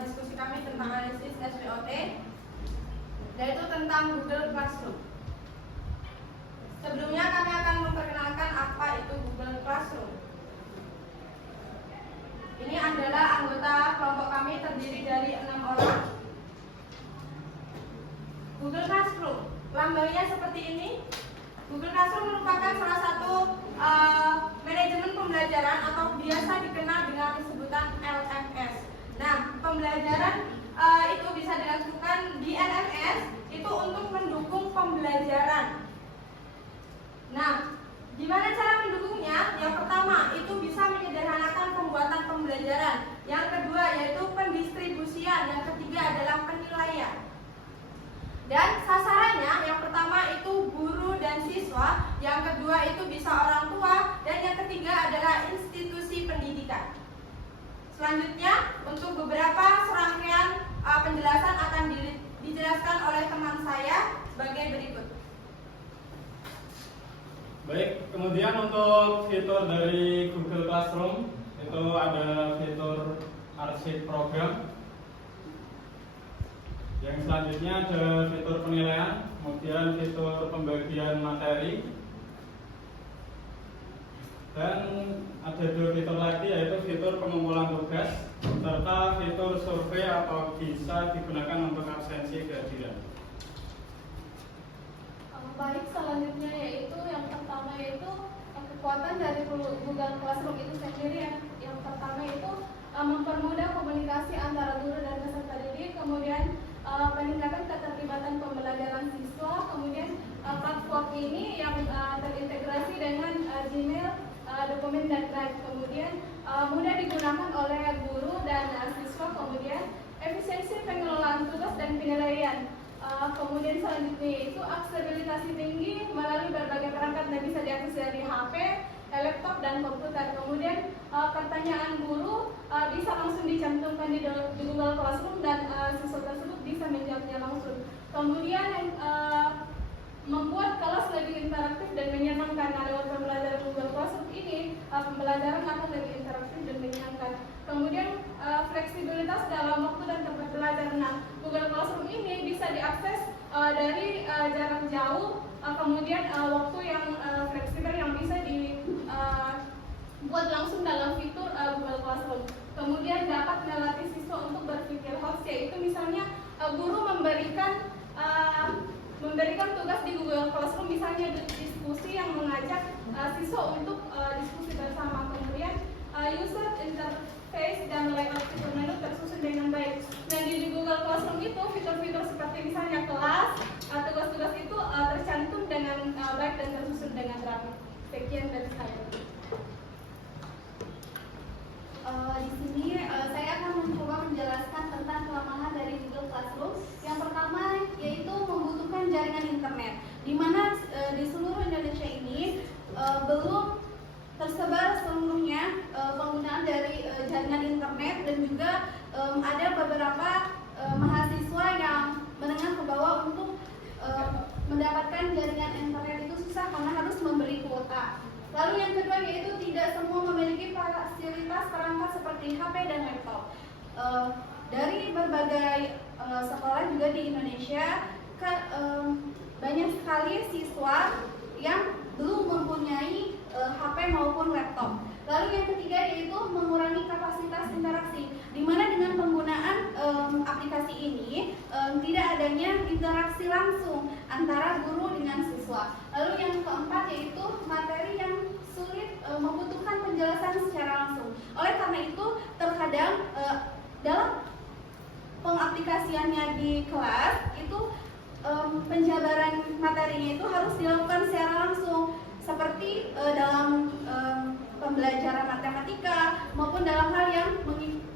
diskusi kami tentang analisis SWOT, yaitu tentang Google Classroom. Sebelumnya kami akan memperkenalkan apa itu Google Classroom. Ini adalah anggota kelompok kami, terdiri dari 6 orang. Google Classroom, lambangnya seperti ini. Google Classroom merupakan salah satu manajemen pembelajaran atau biasa dikenal dengan sebutan LMS. Nah, pembelajaran itu bisa dilakukan di LMS itu untuk mendukung pembelajaran. Nah, gimana cara mendukungnya? Yang pertama, itu bisa menyederhanakan pembuatan pembelajaran. Yang kedua, yaitu pendistribusian. Yang ketiga adalah penilaian. Dan sasarannya, yang pertama itu guru dan siswa, yang kedua itu bisa orang tua, dan yang ketiga adalah institusi pendidikan. Selanjutnya, untuk beberapa serangkaian penjelasan akan dijelaskan oleh teman saya sebagai berikut. Baik, kemudian untuk fitur dari Google Classroom itu ada fitur arsip program. Yang selanjutnya ada fitur penilaian, kemudian fitur pembagian materi, dan ada 2 fitur lagi, yaitu fitur pengumpulan tugas serta fitur survei atau bisa digunakan untuk absensi kehadiran. Baik, selanjutnya yaitu yang pertama yaitu kekuatan dari Google Classroom itu sendiri. Yang pertama itu mempermudah komunikasi antara guru dan peserta didik, kemudian peningkatan keterlibatan pembelajaran siswa, kemudian platform ini yang terintegrasi dengan Gmail, dokumen dan Drive, kemudian mudah digunakan oleh guru dan siswa, kemudian efisiensi pengelolaan tugas dan penilaian. Kemudian selanjutnya itu aksesibilitas tinggi melalui berbagai perangkat yang bisa diakses dari HP, laptop dan komputer. Kemudian pertanyaan guru bisa langsung dicantumkan di Google Classroom dan siswa tersebut bisa menjawabnya langsung. Kemudian membuat kelas lebih interaktif dan menyenangkan. Lewat pembelajaran Google Classroom ini pembelajaran akan lebih interaktif dan menyenangkan. Kemudian fleksibilitas dalam waktu dan tempat belajar. Nah, Google Classroom ini bisa diakses dari jarak jauh, kemudian waktu yang fleksibel yang bisa dibuat langsung dalam fitur Google Classroom. Kemudian dapat melatih siswa untuk berpikir host, yaitu misalnya guru memberikan tugas di Google Classroom, misalnya diskusi yang mengajak siswa untuk diskusi bersama. Kemudian user interface dan layout fitur menu tersusun dengan baik. Dan di Google Classroom itu fitur-fitur seperti misalnya kelas, tugas-tugas itu tercantum dengan baik dan tersusun dengan rapi. Sekian dari saya. Di sini saya akan mencoba menjelaskan tentang kelemahan dari Google Classroom. Yang pertama yaitu membutuhkan jaringan internet, di mana di seluruh Indonesia ini belum tersebar seluruhnya penggunaan dari jaringan internet, dan juga ada beberapa mahasiswa yang menengah ke bawah untuk mendapatkan jaringan internet itu susah karena harus memberi kuota. Lalu yang kedua yaitu tidak semua memiliki fasilitas perangkat seperti HP dan laptop. Dari berbagai sekolah juga di Indonesia banyak sekali siswa yang belum mempunyai HP maupun laptop. Lalu yang ketiga yaitu mengurangi kapasitas interaksi, di mana dengan penggunaan aplikasi ini tidak adanya interaksi langsung antara guru dengan siswa. Lalu yang keempat yaitu materi yang sulit membutuhkan penjelasan secara langsung. Oleh karena itu terkadang dalam pengaplikasiannya di kelas itu penjabaran materinya itu harus dilakukan secara langsung, seperti dalam pembelajaran matematika maupun dalam hal yang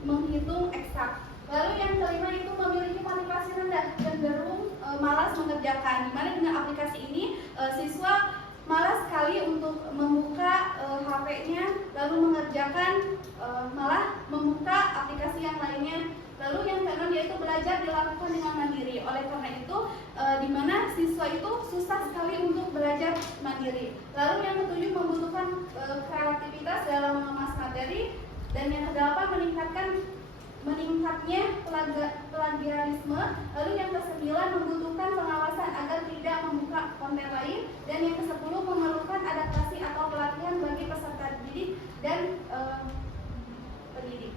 menghitung eksak. Lalu yang kelima itu memiliki motivasi rendah, cenderung malas mengerjakan, dimana dengan aplikasi ini siswa malas sekali untuk membuka HP-nya lalu mengerjakan, malah membuka aplikasi yang lainnya. Lalu yang keenam yaitu belajar dilakukan dengan mandiri. Oleh karena itu, di mana siswa itu susah sekali untuk belajar mandiri. Lalu yang ketujuh membutuhkan kreativitas dalam mengemas materi, dan yang kedelapan meningkatkan meningkatnya plagiarisme. Lalu yang ke-9 membutuhkan pengawasan agar tidak membuka konten lain, dan yang ke-10 memerlukan adaptasi atau pelatihan bagi peserta didik dan pendidik.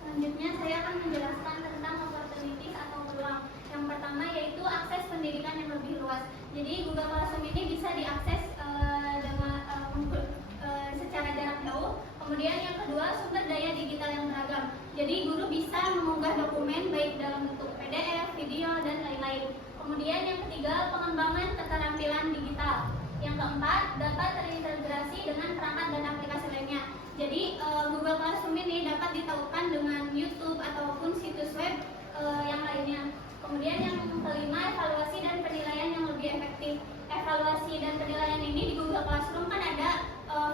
Selanjutnya saya akan menjelaskan tentang opportunity atau peluang. Yang pertama yaitu akses pendidikan yang lebih luas. Jadi Google Classroom ini bisa diakses secara jarak jauh. Kemudian yang kedua, sumber daya digital yang beragam. Jadi guru bisa mengunggah dokumen baik dalam bentuk PDF, video, dan lain-lain. Kemudian yang ketiga, pengembangan keterampilan digital. Yang keempat, dapat terintegrasi dengan perangkat dan aplikasi lainnya. Jadi Google Classroom ini dapat ditautkan dengan YouTube ataupun situs web yang lainnya. Kemudian yang kelima, evaluasi dan penilaian yang lebih efektif. Evaluasi dan penilaian ini di Google Classroom kan ada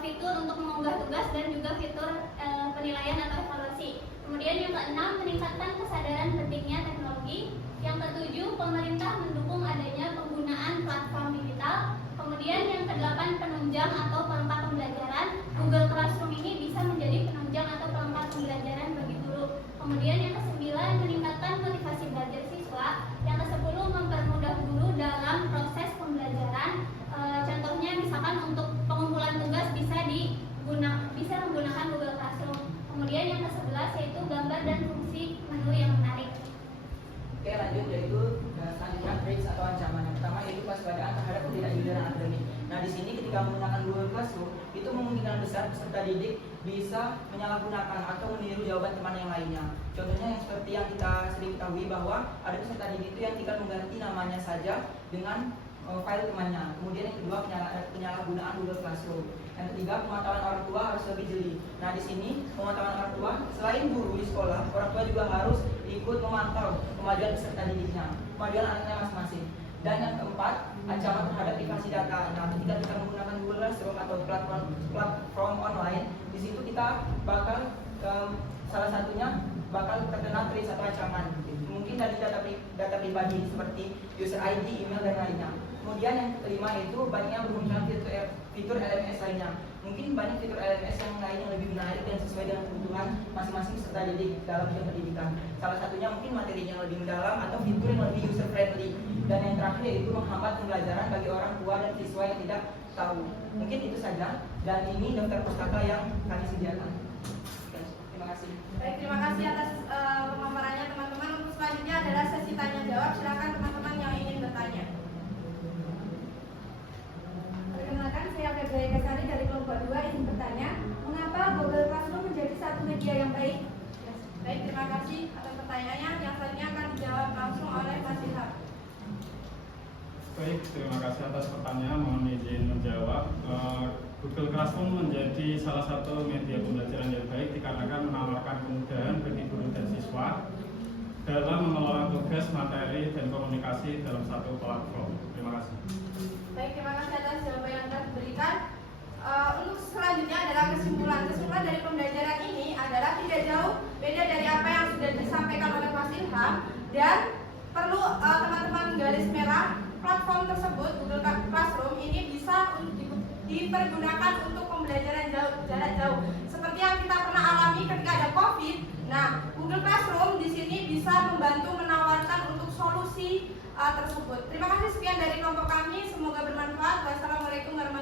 fitur untuk mengunggah tugas dan juga fitur penilaian atau evaluasi. Kemudian yang keenam, meningkatkan kesadaran pentingnya teknologi. Yang ketujuh, pemerintah mendukung adanya penggunaan platform digital. Kemudian yang kedelapan, penunjang atau pelengkap pembelajaran. Google Classroom ini bisa menjadi penunjang atau pelengkap pembelajaran bagi guru. Kemudian yang kesembilan, meningkatkan motivasi belajar siswa. Yang kesepuluh, mempermudah guru dalam proses pembelajaran. Contohnya misalkan untuk pengumpulan tugas bisa menggunakan Google Classroom. Kemudian yang ke-11 yaitu gambar dan fungsi menu yang menarik. Oke, lanjut yaitu selanjutnya threats atau ancaman. Yang pertama yaitu kewaspadaan terhadap ketidakjujuran akademik. Nah, di sini ketika menggunakan Google Classroom itu memungkinkan besar peserta didik bisa menyalahgunakan atau meniru jawaban teman yang lainnya. Contohnya yang seperti yang kita sering ketahui bahwa ada peserta didik itu yang tinggal mengganti namanya saja dengan file temannya. Kemudian yang kedua, penyalahgunaan Google Classroom. Yang ketiga, pengetahuan orang tua harus lebih jeli. Nah, di sini pengetahuan orang tua selain guru di sekolah, orang tua juga harus ikut memantau kemajuan peserta didiknya, kemajuan anaknya masing-masing. Dan yang keempat, ancaman terhadap privasi data. Nah, ketika kita menggunakan Google Classroom atau platform online, di situ kita bakal salah satunya bakal terkena threats atau ancaman. Mungkin dari data pribadi seperti user ID, email, dan lainnya. Kemudian yang kelima itu banyaknya bermunculan fitur LMS lainnya. Mungkin banyak fitur LMS yang lain yang lebih menarik dan sesuai dengan kebutuhan masing-masing peserta didik dalam bidang pendidikan. Salah satunya mungkin materi yang lebih mendalam atau fitur yang lebih user friendly. Dan yang terakhir yaitu menghambat pembelajaran bagi orang tua dan siswa yang tidak tahu. Mungkin itu saja. Dan ini daftar pustaka yang kami sediakan. Terima kasih. Baik, terima kasih atas pemaparannya teman-teman. Untuk selanjutnya adalah sesi tanya jawab. Silakan teman-teman yang ingin bertanya. Perkenalkan, saya Febri Kesari dari kelompok 2 ingin bertanya, mengapa Google Classroom menjadi satu media yang baik? Baik, terima kasih atas pertanyaannya. Yang selanjutnya akan dijawab langsung oleh Mas Ilham. Baik, terima kasih atas pertanyaan. Mohon izin menjawab. Google Classroom menjadi salah satu media pembelajaran yang baik dikarenakan menawarkan kemudahan bagi guru dan siswa dalam mengelola tugas, materi, dan komunikasi dalam satu platform. Terima kasih. Baik, terima kasih atas jawaban yang telah diberikan. Untuk selanjutnya adalah kesimpulan. Kesimpulan dari pembelajaran ini adalah tidak jauh beda dari apa yang sudah disampaikan oleh Mas Ilham, dan perlu teman-teman garis merah platform tersebut. Google Classroom ini bisa dipergunakan untuk pembelajaran jarak jauh. Seperti yang kita pernah alami ketika ada COVID. Nah, Google Classroom di sini bisa membantu menawarkan untuk solusi tersebut. Terima kasih, sekian dari kelompok kami. Semoga bermanfaat. Wassalamualaikum warahmatullahi wabarakatuh.